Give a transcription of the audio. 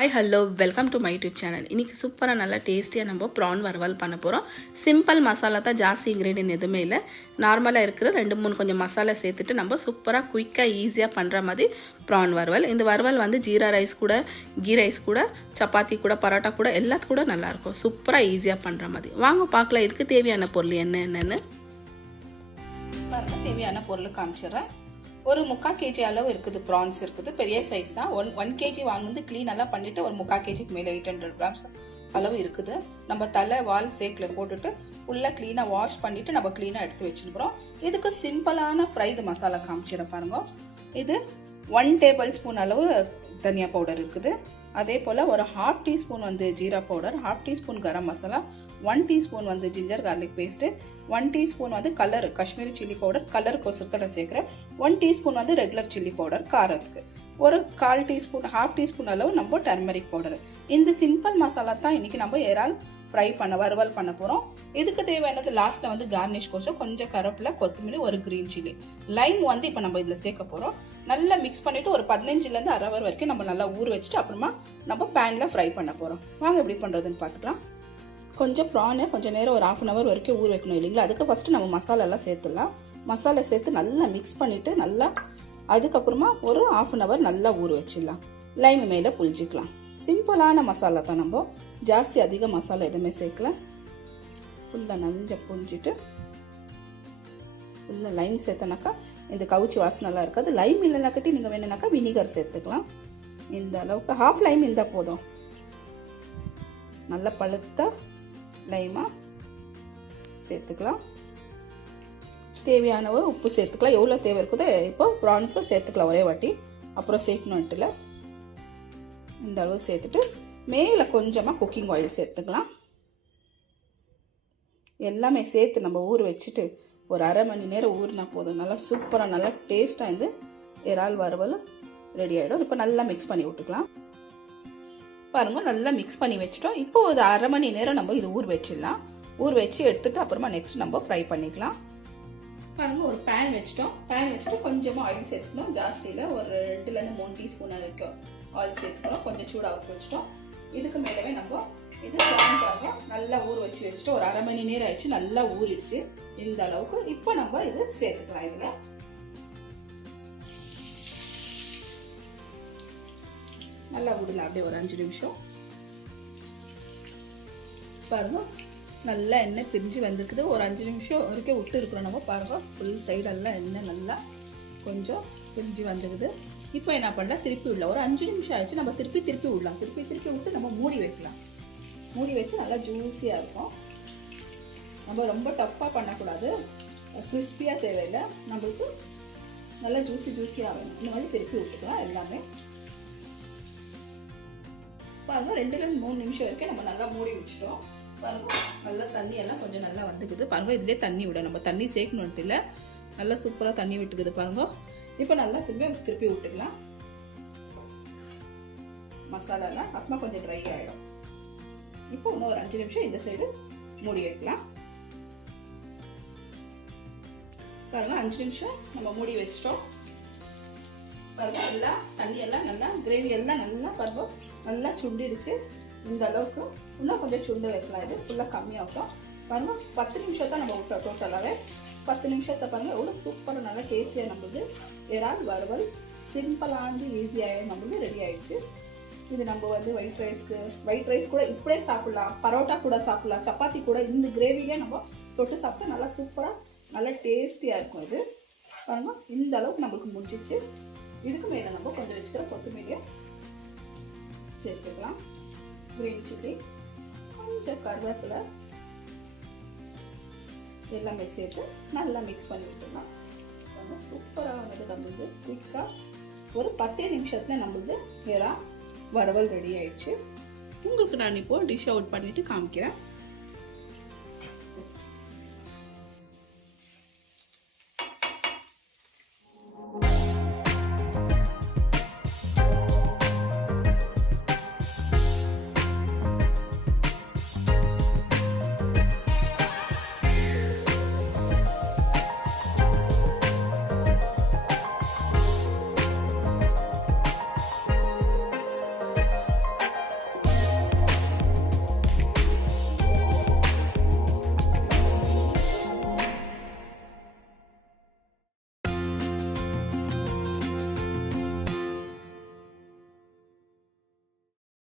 Hi hello welcome to my YouTube channel. இன்றைக்கி சூப்பராக நல்லா டேஸ்டியாக நம்ம ப்ரான் வறுவல் பண்ண போகிறோம். சிம்பிள் மசாலா தான், ஜாஸ்தி இன்க்ரீடியன்ட் எதுவுமே இல்லை. நார்மலாக இருக்கிற 2-3 கொஞ்சம் மசாலா சேர்த்துட்டு நம்ம சூப்பராக குயிக்காக ஈஸியாக பண்ணுற மாதிரி ப்ரான் வறுவல். இந்த வறுவல் வந்து ஜீரா ரைஸ் கூட, கீ ரைஸ் கூட, சப்பாத்தி கூட, பரோட்டா கூட எல்லாத்து கூட நல்லாயிருக்கும். சூப்பராக ஈஸியாக பண்ணுற மாதிரி. வாங்க பார்க்கலாம் இதுக்கு தேவையான பொருள் என்னென்னு. தேவையான பொருள் காமிச்சிடுறேன். ஒரு 3/4 kg அளவு இருக்குது ப்ரான்ஸ் இருக்குது. பெரிய சைஸ் தான். 1 kg வாங்குறது க்ளீன் எல்லாம் பண்ணிவிட்டு ஒரு 3/4 kgக்கு மேலே 800 grams அளவு இருக்குது. நம்ம தலை வால் சேக்கில் போட்டுட்டு ஃபுல்லாக க்ளீனாக வாஷ் பண்ணிவிட்டு நம்ம க்ளீனாக எடுத்து வச்சுருக்கிறோம். இதுக்கு சிம்பிளான ஃப்ரைடு மசாலா காமிச்சிடறேன் பாருங்க. இது 1 டேபிள்ஸ்பூன் அளவு தனியா பவுடர் இருக்குது. அதே போல் ஒரு 1/2 டீஸ்பூன் வந்து jeera powder, 1/2 teaspoon garam masala, 1 teaspoon வந்து ஜிஞ்சர் கார்லிக் பேஸ்ட்டு, 1 டீஸ்பூன் வந்து colour Kashmiri chilli powder, colour கொசரத்தில் சேர்க்குறேன். 1 டீஸ்பூன் வந்து ரெகுலர் சில்லி பவுடர் காரத்துக்கு. ஒரு 1/4 டீஸ்பூன் 1/2 டீஸ்பூன் அளவு நம்ம டர்மரிக் பவுடர். இந்த சிம்பிள் மசாலா தான் இன்னைக்கு நம்ம இறால் ஃப்ரை வறுவல் பண்ண போகிறோம். இதுக்கு தேவையானது லாஸ்ட்டில் வந்து கார்னிஷ் கோசம் கொஞ்சம் கருவேப்பிலை, கொத்தமல்லி, ஒரு கிரீன் சில்லி, லைம் வந்து இப்போ நம்ம இதில் சேர்க்க போகிறோம். நல்லா மிக்ஸ் பண்ணிவிட்டு ஒரு 15லேருந்து அரை ஹவர் வரைக்கும் நம்ம நல்லா ஊற வச்சுட்டு அப்புறமா நம்ம பேனில் ஃப்ரை பண்ண போகிறோம். வாங்க எப்படி பண்ணுறதுன்னு பார்த்துக்கலாம். கொஞ்சம் ப்ரானை கொஞ்சம் நேரம் ஒரு 1/2 hour வரைக்கும் ஊற வைக்கணும் இல்லைங்களா. அதுக்கு ஃபஸ்ட்டு நம்ம மசாலாலாம் சேர்த்துடலாம். மசாலா சேர்த்து நல்லா மிக்ஸ் பண்ணிவிட்டு நல்லா அதுக்கப்புறமா ஒரு 1/2 hour நல்லா ஊற வச்சிடலாம். லைம் மேலே புளிஞ்சிக்கலாம். சிம்பிளான மசாலா தான், நம்ம ஜாஸ்தி அதிக மசாலா எதுவுமே சேர்க்கல. ஃபுல்லாக நல்லா புளிஞ்சிட்டு ஃபுல்லாக லைம் சேர்த்தனாக்கா இந்த கவுச்சி வாசனைலாம் இருக்காது. லைம் இல்லைனாக்கட்டி நீங்கள் வேணுனாக்கா வினிகர் சேர்த்துக்கலாம். இந்த அளவுக்கு 1/2 லைம் இருந்தால் போதும். நல்லா பழுத்த லைமாக சேர்த்துக்கலாம். தேவையானவ உப்பு சேர்த்துக்கலாம். எவ்வளோ தேவை இருக்குதோ இப்போ ப்ரானுக்கு சேர்த்துக்கலாம் ஒரே வாட்டி. அப்புறம் சேர்க்கணுன்ட்டுல இந்த அளவு சேர்த்துட்டு மேலே கொஞ்சமாக குக்கிங் ஆயில் சேர்த்துக்கலாம். எல்லாமே சேர்த்து நம்ம ஊற வச்சுட்டு ஒரு அரை மணி நேரம் ஊறினா போதும். நல்லா சூப்பராக நல்லா டேஸ்ட்டாக இந்த இறால் வறுவல் ரெடி ஆகிடும். இப்போ நல்லா மிக்ஸ் பண்ணி விட்டுக்கலாம். பாருங்கள், நல்லா மிக்ஸ் பண்ணி வச்சுட்டோம். இப்போ ஒரு அரை மணி நேரம் நம்ம இது ஊற வச்சிடலாம். ஊற வச்சு எடுத்துட்டு அப்புறமா நெக்ஸ்ட் நம்ம ஃப்ரை பண்ணிக்கலாம். பாருங்கள், ஒரு பேன் வச்சுட்டோம். பேன் வச்சுட்டு கொஞ்சமாக ஆயில் சேர்த்துக்கணும். ஜாஸ்தியில் ஒரு 2-3 டீஸ்பூன் வரைக்கும் ஆயில் சேர்த்துக்கணும். கொஞ்சம் சூடாக வச்சுட்டோம். இதுக்கு மேலவே நம்ம இது பாருங்க நல்லா ஊற வச்சுட்டு ஒரு அரை மணி நேரம் ஆயிடுச்சு. நல்லா ஊறிடுச்சு இந்த அளவுக்கு. இப்போ நம்ம இது சேர்த்துக்கலாம். இதில் நல்லா விடலாம் அப்படியே ஒரு 5 நிமிஷம். பாருங்க, நல்லா எண்ணெய் பிரிஞ்சு வந்திருக்குது. ஒரு 5 நிமிஷம் வரைக்கும் விட்டு இருக்கிறோம் நம்ம. பாருங்க, ஃபுல் சைடெல்லாம் எண்ணெய் நல்லா கொஞ்சம் பிரிஞ்சு வந்துடுது. இப்போ என்ன பண்ணலாம், திருப்பி விடலாம். ஒரு 5 நிமிஷம் ஆயிடுச்சு. நம்ம திருப்பி விடலாம். திருப்பி விட்டு நம்ம மூடி வைக்கலாம். மூடி வச்சு நல்லா ஜூஸியாக இருக்கும். நம்ம ரொம்ப டஃப்பாக பண்ணக்கூடாது, கிறிஸ்பியாக தேவையில்லை. நம்மளுக்கு நல்லா ஜூஸியாக வேணும். இந்த மாதிரி திருப்பி விட்டுக்கலாம் எல்லாமே. பாருங்க, 2-3 நிமிஷம் வரைக்கும் நம்ம நல்லா மூடி வச்சிட்டோம். பாருங்க, நல்லா தண்ணி எல்லாம் கொஞ்சம் நல்லா வந்துக்குது. பாருங்க, இதுலேயே தண்ணி விட நம்ம தண்ணி சேர்க்கணுன்ட்டு இல்லை. நல்லா சூப்பராக தண்ணி விட்டுக்குது பாருங்க. இப்போ நல்லா திருப்பி விட்டுக்கலாம். மசாலாலாம் அப்புறமா கொஞ்சம் ட்ரை ஆகிடும். இப்போ இன்னும் ஒரு 5 நிமிஷம் இந்த சைடு மூடி வைக்கலாம். பாருங்க, 5 நிமிஷம் நம்ம மூடி வச்சிட்டோம். பாருங்க, நல்லா தண்ணி எல்லாம் நல்லா கிரேவி எல்லாம் நல்லா பாருங்க நல்லா சுண்டிடுச்சு. இந்த அளவுக்கு இன்னும் கொஞ்சம் சுண்ட வைக்கலாம். இது ஃபுல்லாக கம்மியாகட்டும். பாருங்க, 10 நிமிஷம் தான் நம்ம விட்டோம் டோட்டலாகவே. 10 நிமிஷத்தை பாருங்கள் எவ்வளோ சூப்பராக நல்லா டேஸ்டியாக நம்மளுக்கு இறால் வறுவல் சிம்பிளானது ஈஸியாக நம்மளுக்கு ரெடி ஆகிடுச்சு. இது நம்ம வந்து ஒயிட் ரைஸ் கூட இப்படியே சாப்பிட்லாம், பரோட்டா கூட சாப்பிட்லாம், சப்பாத்தி கூட இந்த கிரேவிலே நம்ம தொட்டு சாப்பிட்டா நல்லா சூப்பராக நல்லா டேஸ்டியாக இருக்கும். இது பாருங்கள், இந்த அளவுக்கு நம்மளுக்கு முடிஞ்சிச்சு. இதுக்கு மேலே நம்ம கொஞ்சம் வச்சுக்கிற கொத்தமல்லியை சேர்த்துக்கலாம். கிரீன் சில்லி, கொஞ்சம் கருவேப்பிலை எல்லாமே சேர்த்து நல்லா மிக்ஸ் பண்ணி விட்டுலாம். சூப்பராக வந்து நம்மளுக்கு குயிக்காக ஒரு 10 நிமிஷத்தில் நம்மளுக்கு இறால் வறுவல் ரெடி ஆயிடுச்சு. உங்களுக்கு நான் இப்போ டிஷ் அவுட் பண்ணிட்டு காமிக்கிறேன்.